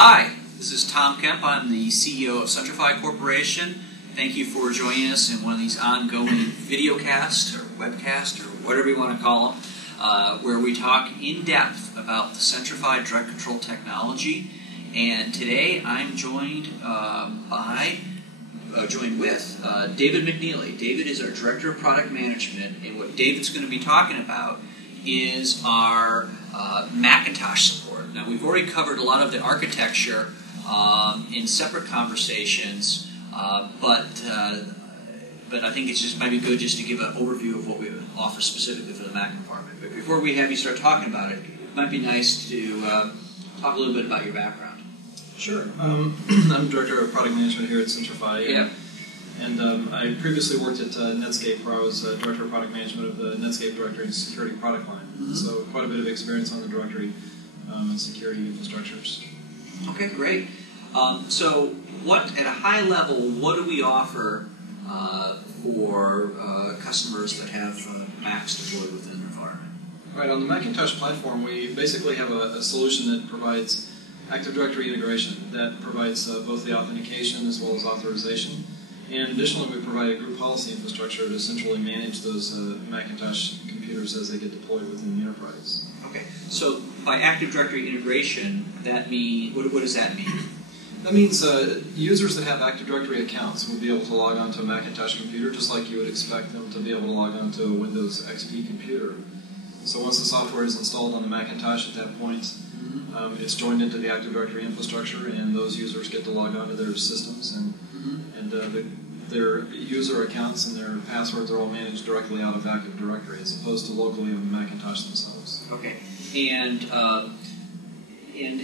Hi, this is Tom Kemp. I'm the CEO of Centrify Corporation. Thank you for joining us in one of these ongoing videocasts or webcasts or whatever you want to call them, where we talk in depth about the Centrify direct control technology. And today I'm joined with David McNeely. David is our Director of Product Management, and what David's going to be talking about is our Macintosh support. Now, we've already covered a lot of the architecture in separate conversations, but I think it's just might be good just to give an overview of what we offer specifically for the Mac environment. But before we have you start talking about it, it might be nice to talk a little bit about your background. Sure. I'm Director of Product Management here at Centrify. Yeah. And I previously worked at Netscape, where I was Director of Product Management of the Netscape Directory and Security product line. Mm-hmm. So quite a bit of experience on the directory and security infrastructures. Okay, great. So at a high level, what do we offer for customers that have Macs deployed within their environment? Right, on the Macintosh platform, we basically have a solution that provides Active Directory integration that provides both the authentication as well as authorization. And additionally, we provide a group policy infrastructure to centrally manage those Macintosh computers as they get deployed within the enterprise. Okay, so by Active Directory integration, that means what does that mean? That means users that have Active Directory accounts will be able to log on to a Macintosh computer just like you would expect them to be able to log on to a Windows XP computer. So once the software is installed on the Macintosh at that point, it's joined into the Active Directory infrastructure, and those users get to log on to their systems, and their user accounts and their passwords are all managed directly out of Active Directory as opposed to locally on the Macintosh themselves. Okay, and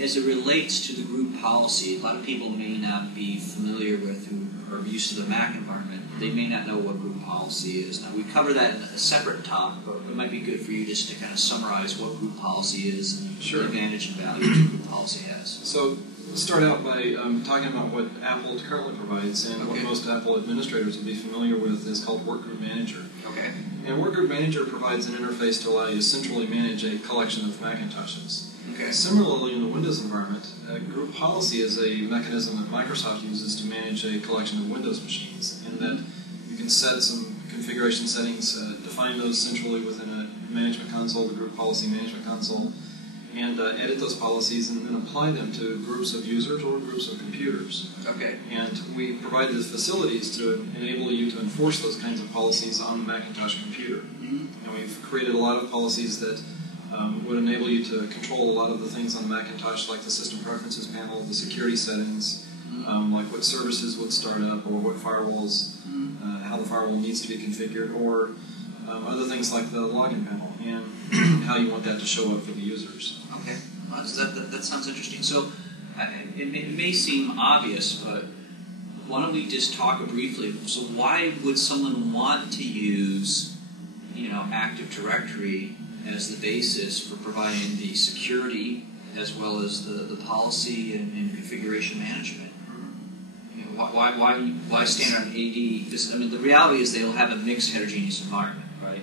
as it relates to the group policy, a lot of people may not be familiar with who are used to the Mac environment. They may not know what group policy is. Now, we cover that in a separate talk, but it might be good for you just to kind of summarize what group policy is and the advantage and value that group policy has. So let's start out by talking about what Apple currently provides, and what most Apple administrators will be familiar with is called Workgroup Manager. Okay. And Workgroup Manager provides an interface to allow you to centrally manage a collection of Macintoshes. Okay. Similarly, in the Windows environment, group policy is a mechanism that Microsoft uses to manage a collection of Windows machines, in that you can set some configuration settings, define those centrally within a management console, the group policy management console, and edit those policies and then apply them to groups of users or groups of computers. Okay. And we provide the facilities to enable you to enforce those kinds of policies on the Macintosh computer. Mm-hmm. And we've created a lot of policies that would enable you to control a lot of the things on the Macintosh, like the System Preferences panel, the security settings, like what services would start up, or what firewalls, how the firewall needs to be configured, or other things like the login panel, and how you want that to show up for the users. Okay, well, that sounds interesting. So it may seem obvious, but why don't we just talk briefly? So why would someone want to use, Active Directory as the basis for providing the security as well as the policy and configuration management? Why stand on AD? Because, the reality is they'll have a mixed heterogeneous environment, right?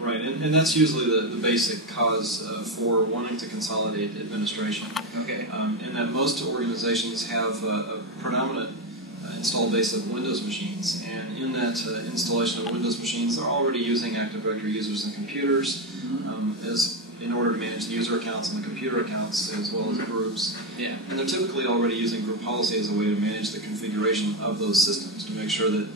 Right, and that's usually the basic cause for wanting to consolidate administration. Okay. And that most organizations have a predominant installed base of Windows machines, and in that installation of Windows machines, they're already using Active Directory users and computers in order to manage the user accounts and the computer accounts as well as groups. Yeah. And they're typically already using group policy as a way to manage the configuration of those systems to make sure that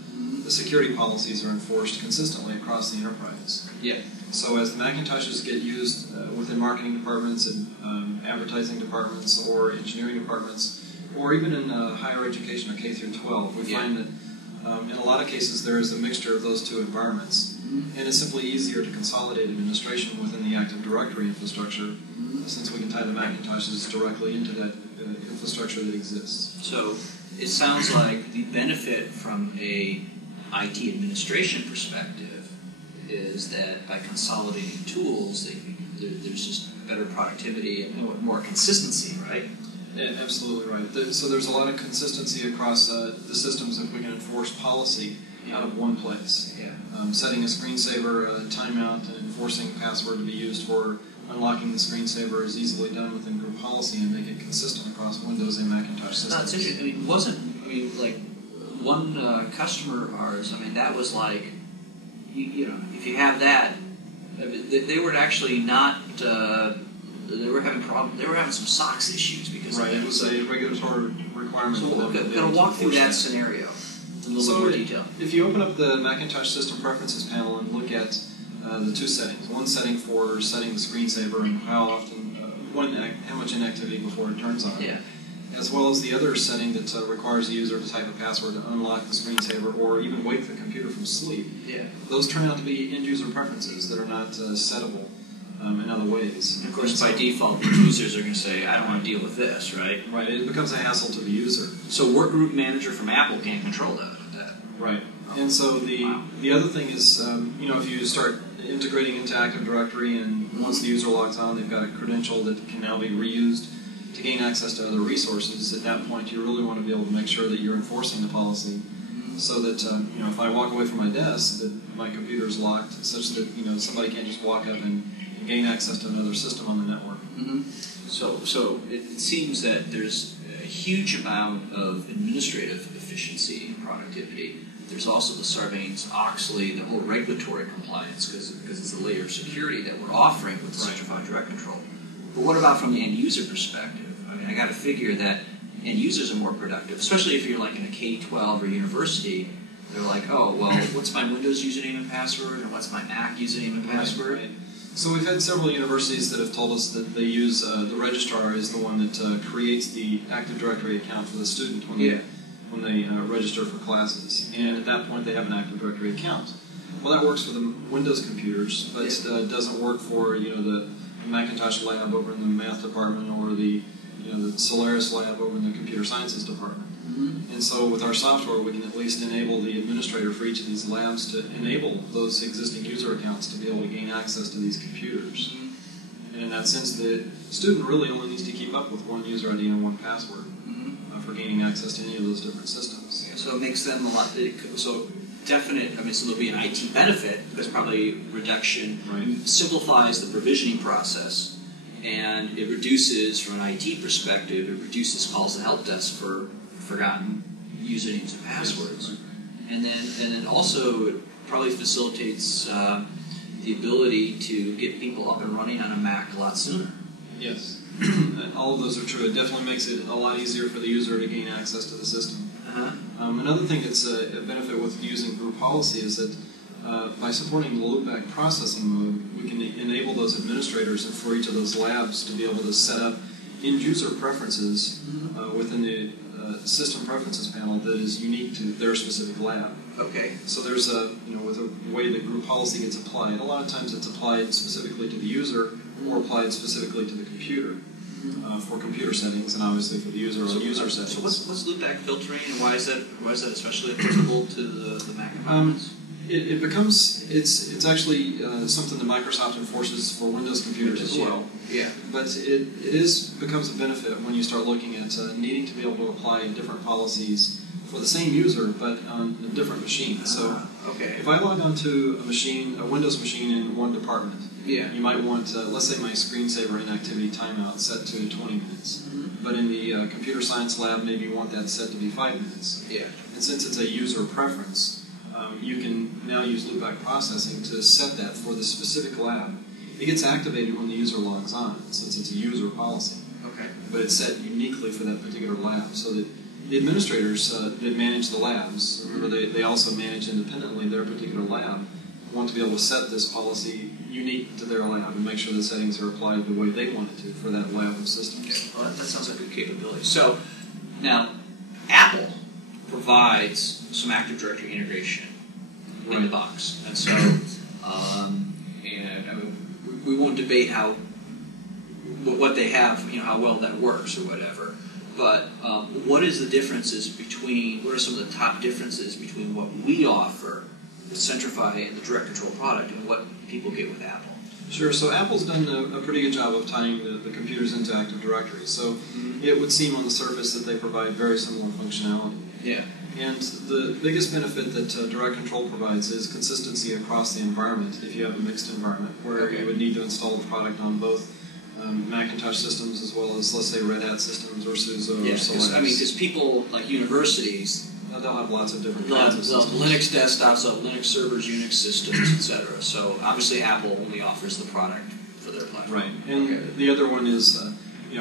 the security policies are enforced consistently across the enterprise. Yeah. So as the Macintoshes get used within marketing departments and advertising departments or engineering departments, or even in higher education or K through 12, we find that in a lot of cases there is a mixture of those two environments. And it's simply easier to consolidate administration within the Active Directory infrastructure, since we can tie the Macintoshes directly into that infrastructure that exists. So it sounds like the benefit from a IT administration perspective is that by consolidating tools, there's just better productivity and more consistency, right? Yeah, absolutely right. So there's a lot of consistency across the systems if we can enforce policy out of one place. Yeah. Setting a screensaver timeout and enforcing password to be used for unlocking the screensaver is easily done within group policy and make it consistent across Windows and Macintosh systems. No, it's interesting. I mean, it wasn't, like, one customer of ours, I mean, that was like, you know, if you have that, I mean, they were actually not, they were having some SOX issues because right, of that. it was a regulatory requirement. So we're going to walk through that scenario in a little bit more detail. If you open up the Macintosh System Preferences panel and look at the two settings, one setting for setting the screensaver and how often, how much inactivity before it turns on, yeah, as well as the other setting that requires the user to type a password to unlock the screensaver or even wake the computer from sleep. Yeah. Those turn out to be end-user preferences that are not settable in other ways. And of course, by default, the users are going to say, I don't want to deal with this, right? Right, it becomes a hassle to the user. So Workgroup Manager from Apple can't control that. Right. And so the other thing is, you know, if you start integrating into Active Directory and once the user logs on, they've got a credential that can now be reused to gain access to other resources. At that point, you really want to be able to make sure that you're enforcing the policy so that, you know, if I walk away from my desk, that my computer is locked such that, you know, somebody can't just walk up and gain access to another system on the network. Mm-hmm. So it seems that there's a huge amount of administrative efficiency and productivity. There's also the Sarbanes-Oxley, the whole regulatory compliance, because it's the layer of security that we're offering with the Centrify Direct Control. But what about from the end user perspective? I mean, I got to figure that end users are more productive, especially if you're like in a K-12 or university. They're like, oh, well, what's my Windows username and password, and what's my Mac username and password? Right. So we've had several universities that have told us that they use the registrar is the one that creates the Active Directory account for the student when they register for classes, and at that point they have an Active Directory account. Well, that works for the Windows computers, but doesn't work for, you know, the Macintosh lab over in the math department or the, you know, the Solaris lab over in the computer sciences department. Mm-hmm. And so with our software, we can at least enable the administrator for each of these labs to enable those existing user accounts to be able to gain access to these computers. Mm-hmm. And in that sense, the student really only needs to keep up with one user ID and one password for gaining access to any of those different systems. So it makes them a lot, so definite, I mean, so there'll be an IT benefit, because probably reduction simplifies the provisioning process, and it reduces, from an IT perspective, it reduces calls to help desk for forgotten usernames and passwords. And then also it probably facilitates the ability to get people up and running on a Mac a lot sooner. Yes. All of those are true. It definitely makes it a lot easier for the user to gain access to the system. Another thing that's a benefit with using group policy is that by supporting the loopback processing mode, we can enable those administrators and for each of those labs to be able to set up end-user preferences within the system preferences panel that is unique to their specific lab. Okay. So there's with the way that group policy gets applied, a lot of times it's applied specifically to the user or applied specifically to the computer for computer settings, and obviously for the user on user settings. So what's loopback filtering, and why is that especially applicable to the Mac environments? It's actually something that Microsoft enforces for Windows computers as well. Yeah. But it becomes a benefit when you start looking at needing to be able to apply different policies for the same user, but on a different machine. So if I log onto a Windows machine in one department, you might want, let's say my screensaver inactivity timeout set to 20 minutes. But in the computer science lab, maybe you want that set to be 5 minutes. Yeah. And since it's a user preference, you can now use loopback processing to set that for the specific lab. It gets activated when the user logs on, since it's a user policy. Okay. But it's set uniquely for that particular lab, so that the administrators that manage the labs, remember they also manage independently their particular lab, want to be able to set this policy unique to their lab and make sure the settings are applied the way they want it to for that lab of systems. Okay. Well, that sounds like a good capability. So now, Apple provides some Active Directory integration in the box, and so we won't debate what they have, how well that works or whatever. But what are some of the top differences between what we offer with Centrify and the Direct Control product and what people get with Apple? Sure. So Apple's done a pretty good job of tying the computers into Active Directory. So it would seem on the surface that they provide very similar functionality. Yeah. And the biggest benefit that Direct Control provides is consistency across the environment if you have a mixed environment where you would need to install the product on both Macintosh systems as well as, let's say, Red Hat systems or SUSE or Solaris. I mean, because people like universities, they'll have lots of different they'll kinds have of systems. Linux desktops, they'll have Linux servers, Unix systems, etc. So obviously, Apple only offers the product for their platform. Right, and the other one is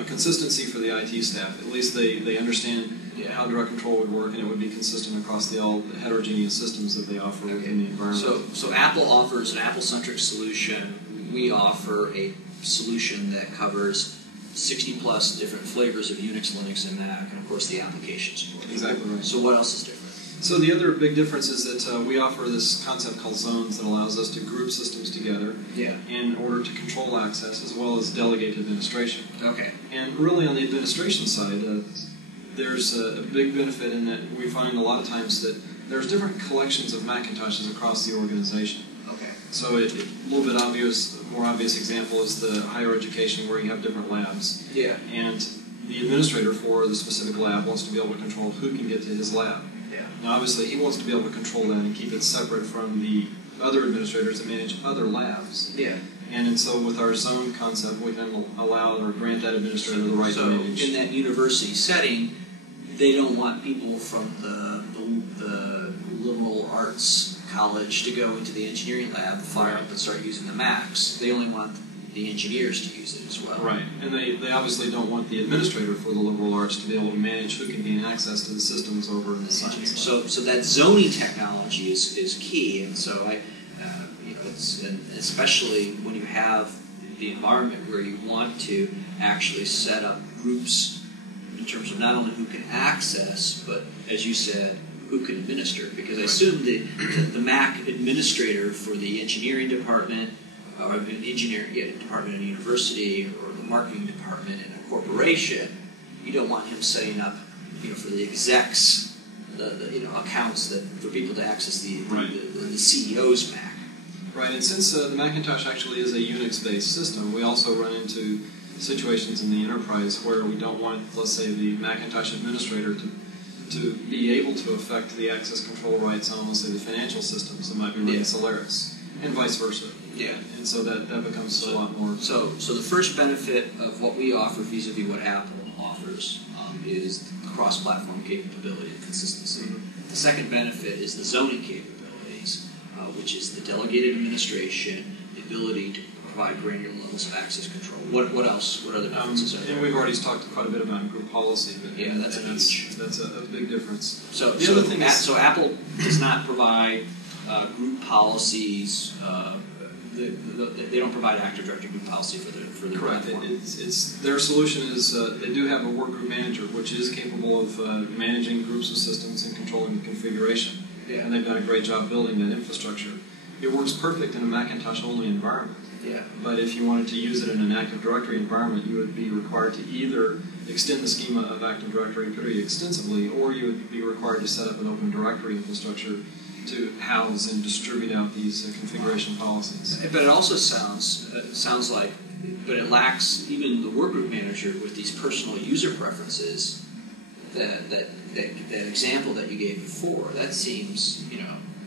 consistency for the IT staff. At least they understand how direct control would work, and it would be consistent across the all heterogeneous systems that they offer within the environment. So Apple offers an Apple-centric solution. We offer a solution that covers 60-plus different flavors of Unix, Linux, and Mac, and of course the application support. Exactly right. So what else is different? So the other big difference is that we offer this concept called zones that allows us to group systems together in order to control access as well as delegate administration. Okay. And really on the administration side, there's a big benefit in that we find a lot of times that there's different collections of Macintoshes across the organization. Okay. So a little bit more obvious example is the higher education where you have different labs. Yeah. And the administrator for the specific lab wants to be able to control who can get to his lab. Yeah. Now, obviously, he wants to be able to control that and keep it separate from the other administrators that manage other labs. Yeah. And so with our zone concept, we can allow or grant that administrator the right to manage. So in that university setting, they don't want people from the liberal arts college to go into the engineering lab, fire up and start using the Macs. They only want the engineers to use it as well. Right, and they obviously don't want the administrator for the liberal arts to be able to manage who can gain access to the systems over in the science lab. So that zoning technology is key, and so and especially when you have the environment where you want to actually set up groups in terms of not only who can access, but as you said, who can administer. Because I assume the Mac administrator for the engineering department, or an engineering department in a university, or the marketing department in a corporation, you don't want him setting up, for the execs, the accounts that for people to access the CEO's Mac. Right, and since the Macintosh actually is a Unix-based system, we also run into situations in the enterprise where we don't want, let's say, the Macintosh administrator to be able to affect the access control rights on, let's say, the financial systems that might be running Solaris, and vice versa. Yeah. And so that becomes a lot more. So the first benefit of what we offer vis-a-vis what Apple offers is cross-platform capability and consistency. Mm-hmm. The second benefit is the zoning capabilities, which is the delegated administration, the ability to provide granular levels of access control. What else? What other differences are there? And we've already talked quite a bit about group policy. But that's a big difference. So other thing is, Apple does not provide group policies. They don't provide Active Directory group policy for the correct. platform. It's their solution is they do have a workgroup manager, which is capable of managing groups of systems and controlling the configuration. Yeah. And they've done a great job building that infrastructure. It works perfect in a Macintosh-only environment. Yeah. But if you wanted to use it in an Active Directory environment, you would be required to either extend the schema of Active Directory pretty extensively, or you would be required to set up an Open Directory infrastructure to house and distribute out these configuration policies. But it also sounds like, but it lacks even the workgroup manager with these personal user preferences. That example that you gave before, that seems,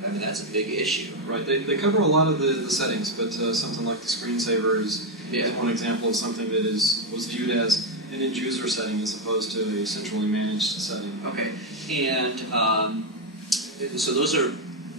that's a big issue. Right. They cover a lot of the settings, but something like the screensaver is one example of something that was viewed as an end-user setting as opposed to a centrally managed setting. Okay. And so those are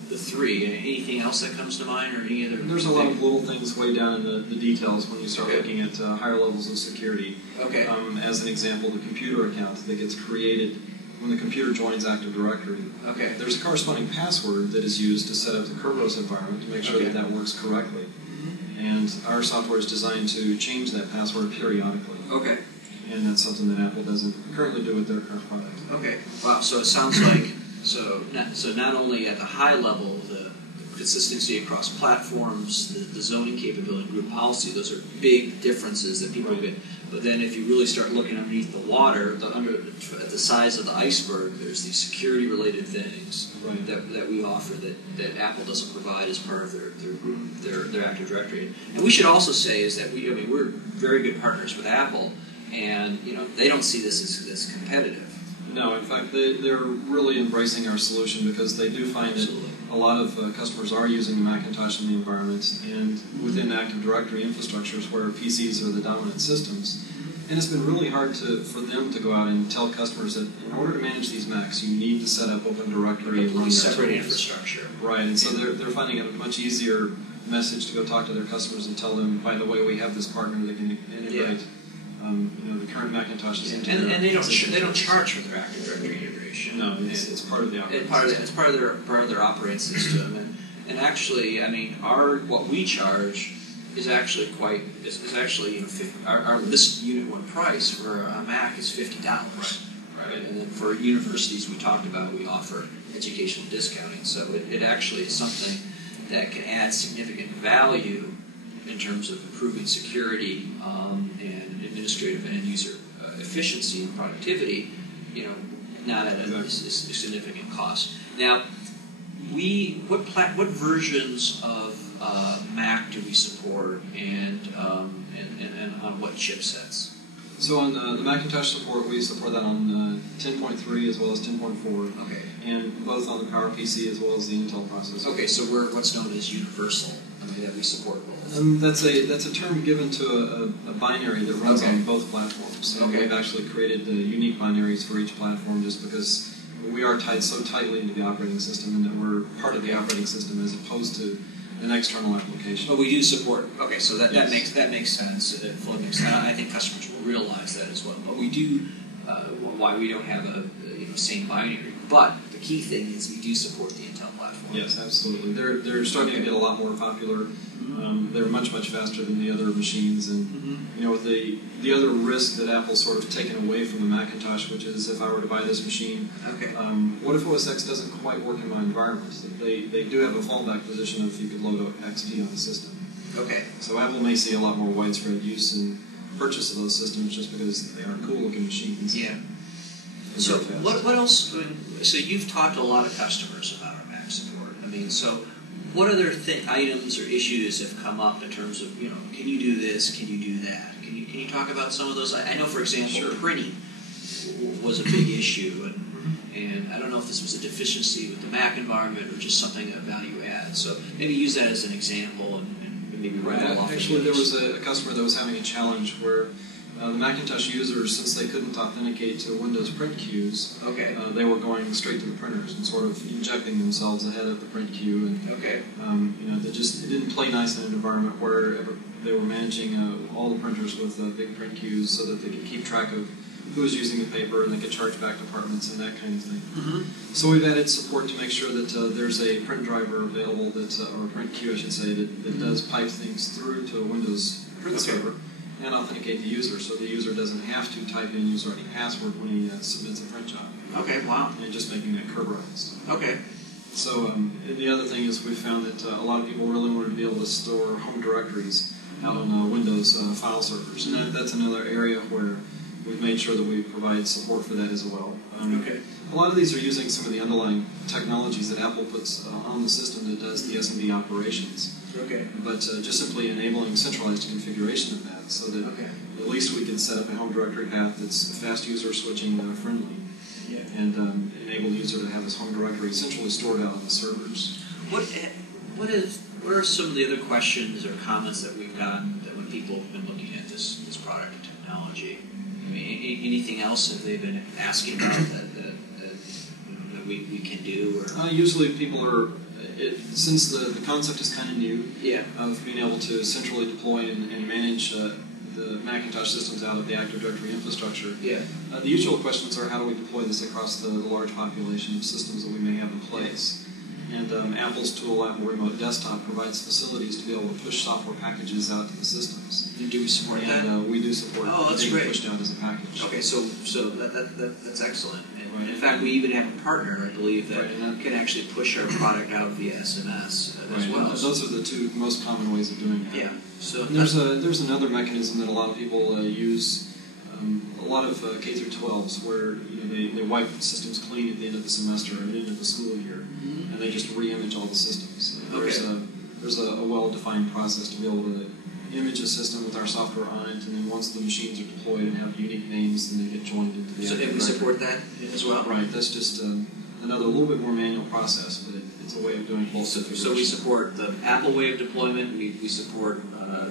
the three. Anything else that comes to mind, or any other? There's a lot of little things way down in the details when you start looking at higher levels of security. Okay. As an example, the computer account that gets created when the computer joins Active Directory. Okay. There's a corresponding password that is used to set up the Kerberos environment to make sure that works correctly. Mm-hmm. And our software is designed to change that password periodically. Okay. And that's something that Apple doesn't currently do with their current product. Okay. Wow. So it sounds like not only at the high level, the consistency across platforms, the zoning capability, group policy, those are big differences that people get. But then if you really start looking underneath the water, at the size of the iceberg, there's these security-related things that we offer that Apple doesn't provide as part of their Active Directory. And we should also say is that we're very good partners with Apple, and they don't see this as competitive. No, in fact, they're really embracing our solution because they do find that a lot of customers are using the Macintosh in the environment and within Active Directory infrastructures where PCs are the dominant systems. And it's been really hard for them to go out and tell customers that in order to manage these Macs, you need to set up Open Directory and run separate infrastructure. Right, and so they're finding it a much easier message to go talk to their customers and tell them, by the way, we have this partner that can integrate the current Macintoshes into and they don't charge for their Active Directory integration. No, it's part of the operating system. It's part of their operating system, and actually, I mean, what we charge is actually our list unit one price for a Mac is $50. Right. And then for universities we talked about, we offer educational discounting. So it actually is something that can add significant value in terms of improving security and administrative and end user efficiency and productivity. Not at a significant cost. Now, what versions of Mac do we support, and on what chipsets? So on the Macintosh support, we support that on 10.3 as well as 10.4. Okay. And both on the PowerPC as well as the Intel processor. Okay, so we're what's known as universal. That we support both. That's a term given to a binary that runs on both platforms. And we've actually created unique binaries for each platform just because we are tied so tightly into the operating system and that we're part of the operating system as opposed to an external application. But we do support. Okay, so that makes sense. Fully makes sense. I think customers will realize that as well. But we do. Why we don't have a same binary. But the key thing is we do support the Intel platform. Yes, absolutely. They're starting to get a lot more popular. They're much faster than the other machines, and with the other risk that Apple's sort of taken away from the Macintosh, which is if I were to buy this machine, what if OS X doesn't quite work in my environment? They do have a fallback position if you could load XP on the system. Okay. So Apple may see a lot more widespread use and purchase of those systems just because they are cool-looking machines. Yeah. So what else? So you've talked to a lot of customers about our Mac support. I mean, so what other items or issues have come up in terms of can you do this? Can you do that? Can you talk about some of those? I know, for example, printing was a big issue, and I don't know if this was a deficiency with the Mac environment or just something of value add. So maybe use that as an example and maybe roll off. Actually, there was a customer that was having a challenge where the Macintosh users, since they couldn't authenticate to Windows print queues, they were going straight to the printers and sort of injecting themselves ahead of the print queue. And it didn't play nice in an environment where they were managing all the printers with big print queues so that they could keep track of who was using the paper and they could charge back departments and that kind of thing. So we've added support to make sure that there's a print driver available or a print queue, I should say, that does pipe things through to a Windows print server and authenticate the user, so the user doesn't have to type in user ID password when he submits a print job. Okay, wow. And just making that curb-rise. Okay. So the other thing is we found that a lot of people really want to be able to store home directories out on Windows file servers, and that's another area where we've made sure that we provide support for that as well. A lot of these are using some of the underlying technologies that Apple puts on the system that does the SMB operations. But just simply enabling centralized configuration of that so that at least we can set up a home directory path that's fast user switching friendly and enable the user to have his home directory centrally stored out on the servers. What are some of the other questions or comments that we've gotten that when people have been looking at this product and technology? I mean, anything else that they've been asking about that we can do? Or? Usually people are, since the concept is kind of new, of being able to centrally deploy and manage the Macintosh systems out of the Active Directory infrastructure, the usual questions are how do we deploy this across the large population of systems that we may have in place? And Apple's tool, Apple Remote Desktop, provides facilities to be able to push software packages out to the systems. And do we support that? And we do support being pushed out as a package. Okay, so that's excellent. And in fact, we even have a partner, I believe, that can actually push our product out via SMS as well. And those are the two most common ways of doing that. Yeah. So there's another mechanism that a lot of people use. A lot of K through 12s where they wipe systems clean at the end of the semester or at the end of the school year, and they just re-image all the systems. There's a well-defined process to be able to image a system with our software on it, and then once the machines are deployed and have unique names, then they get joined into the So Active we Directory. support that as well? Right, that's just another little bit more manual process, but it's a way of doing both. So we support the Apple way of deployment, we support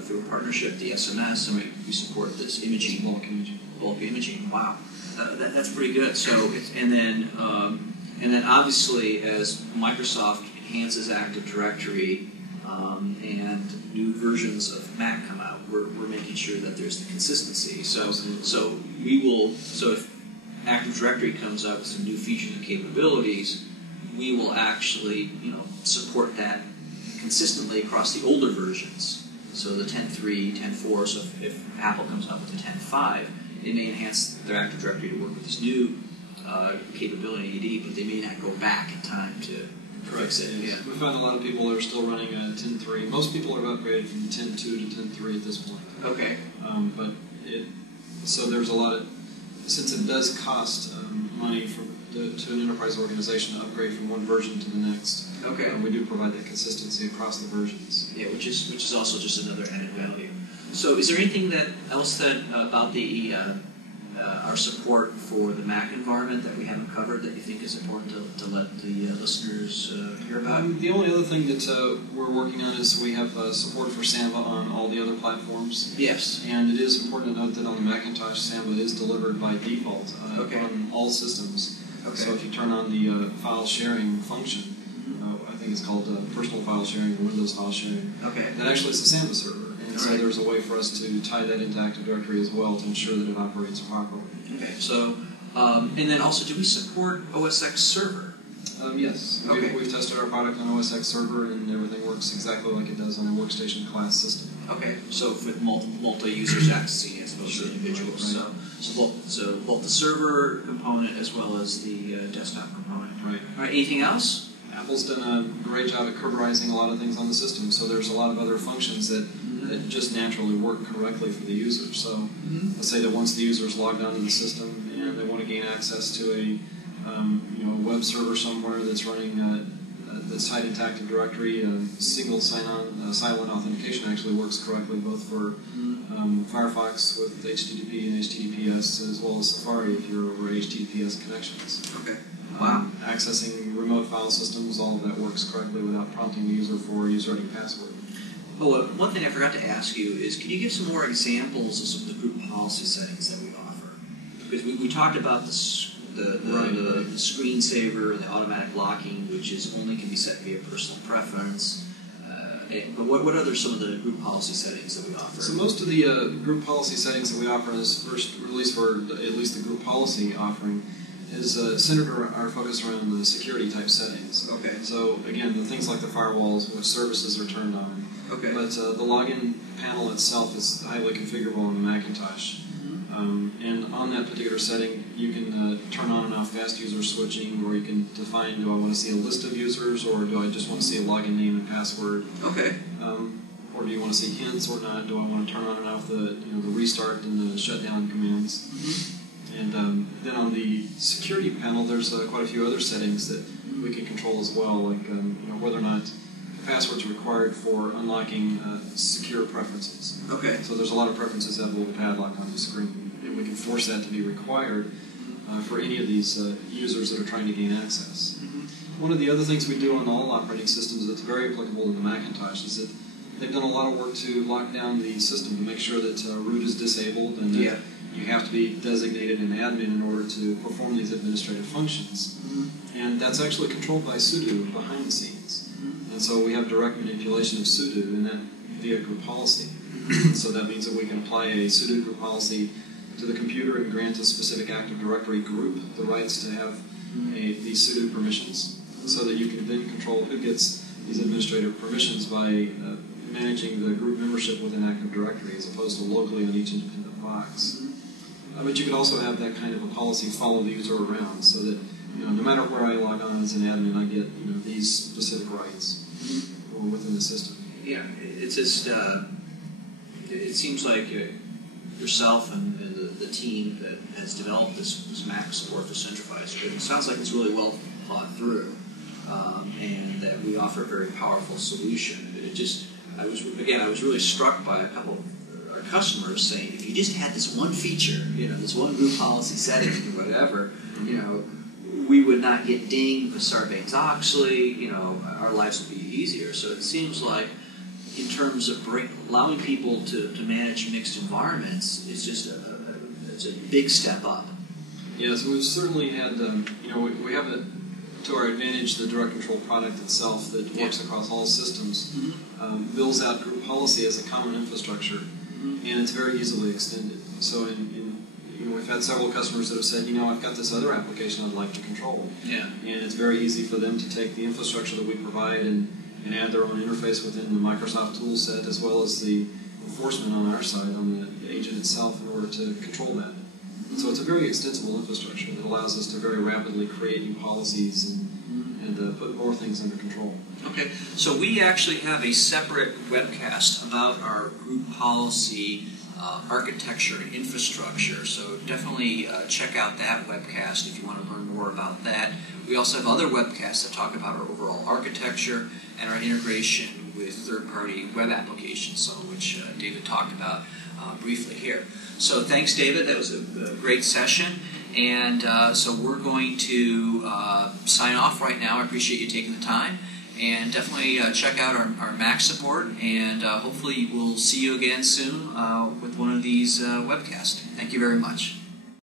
through a partnership the SMS, and we support this imaging. Bulk imaging. Bulk imaging, wow. That's pretty good. So, and then obviously as Microsoft enhances Active Directory and new versions of Mac come out, we're making sure that there's the consistency. So if Active Directory comes up with some new features and capabilities, we will actually support that consistently across the older versions. So the 10.3, 10.4. So if Apple comes up with a 10.5, they may enhance their Active Directory to work with this new capability in AD, but they may not go back in time to fix it. Yes. Yeah. We found a lot of people are still running a 10.3. Most people have upgraded from 10.2 to 10.3 at this point. Okay. So there's a lot of, since it does cost money to an enterprise organization to upgrade from one version to the next. Okay. We do provide that consistency across the versions. Yeah, which is also just another added value. So, is there anything else about the our support for the Mac environment that we haven't covered that you think is important to let the listeners hear about? The only other thing that we're working on is we have support for Samba on all the other platforms. Yes. And it is important to note that on the Macintosh, Samba is delivered by default Okay. on all systems. Okay. So if you turn on the file sharing function, I think it's called personal file sharing or Windows file sharing, Okay. that actually is a Samba server. And so Right. there's a way for us to tie that into Active Directory as well to ensure that it operates properly. Okay. So, and then also, do we support OS X Server? Yes. Okay. We've tested our product on OS X Server, and everything works exactly like it does on a workstation class system. Okay. So with multi-users accessing as opposed to individuals. Right. So both the server component as well as the desktop component. Right. All right. Anything else? Apple's done a great job at Kerberizing a lot of things on the system, so there's a lot of other functions that just naturally work correctly for the user. So let's say that once the user is logged onto the system and they want to gain access to a web server somewhere that's running that's tied into Active Directory, single sign-on, silent authentication actually works correctly both for Firefox with HTTP and HTTPS, as well as Safari if you're over HTTPS connections. Okay. Wow. Accessing remote file systems, all of that works correctly without prompting the user for a user ID password. Oh, one thing I forgot to ask you is, can you give some more examples of some of the group policy settings that we offer? Because we talked about the screensaver and the automatic locking, which only can be set via personal preference. But what are some of the group policy settings that we offer? So most of the group policy settings that we offer in this first release, for at least the group policy offering, is centered our focus around the security type settings. Okay. So again, the things like the firewalls, which services are turned on. Okay. But the login panel itself is highly configurable on the Macintosh. And on that particular setting, you can turn on and off fast user switching, or you can define, do I want to see a list of users, or do I just want to see a login name and password? Okay. Or do you want to see hints or not? Do I want to turn on and off the restart and the shutdown commands? And then on the security panel, there's quite a few other settings that we can control as well, like whether or not passwords are required for unlocking secure preferences. Okay. So there's a lot of preferences that have a little padlock on the screen, and we can force that to be required for any of these users that are trying to gain access. One of the other things we do on all operating systems that's very applicable to the Macintosh is that they've done a lot of work to lock down the system to make sure that root is disabled and that you have to be designated an admin in order to perform these administrative functions. And that's actually controlled by sudo behind the scenes. And so we have direct manipulation of sudo, and that via group policy. So that means that we can apply a sudo group policy to the computer and grant a specific Active Directory group the rights to have these sudo permissions, so that you can then control who gets these administrative permissions by managing the group membership within Active Directory as opposed to locally on each independent box. But you could also have that kind of a policy follow the user around, so that no matter where I log on as an admin, I get these specific rights within the system. Yeah, it's just it seems like yourself and the team that has developed this Mac support for Centrify, it sounds like it's really well thought through, and that we offer a very powerful solution. I was really struck by a couple of our customers saying, if you just had this one feature, this one group policy setting or whatever, we would not get dinged with Sarbanes-Oxley, our lives would be easier. So it seems like in terms of allowing people to manage mixed environments, it's just it's a big step up. Yes, we've certainly had, we have to our advantage the direct control product itself that works across all systems, builds out group policy as a common infrastructure, and it's very easily extended. So we've had several customers that have said, I've got this other application I'd like to control. Yeah. And it's very easy for them to take the infrastructure that we provide and add their own interface within the Microsoft tool set, as well as the enforcement on our side, on the agent itself, in order to control that. So it's a very extensible infrastructure that allows us to very rapidly create new policies and put more things under control. Okay, so we actually have a separate webcast about our group policy architecture and infrastructure, so definitely check out that webcast if you want to learn more about that. We also have other webcasts that talk about our overall architecture and our integration with third-party web applications, some of which David talked about briefly here. So thanks, David. That was a great session. And so we're going to sign off right now. I appreciate you taking the time. And definitely check out our Mac support. And hopefully we'll see you again soon with one of these webcasts. Thank you very much.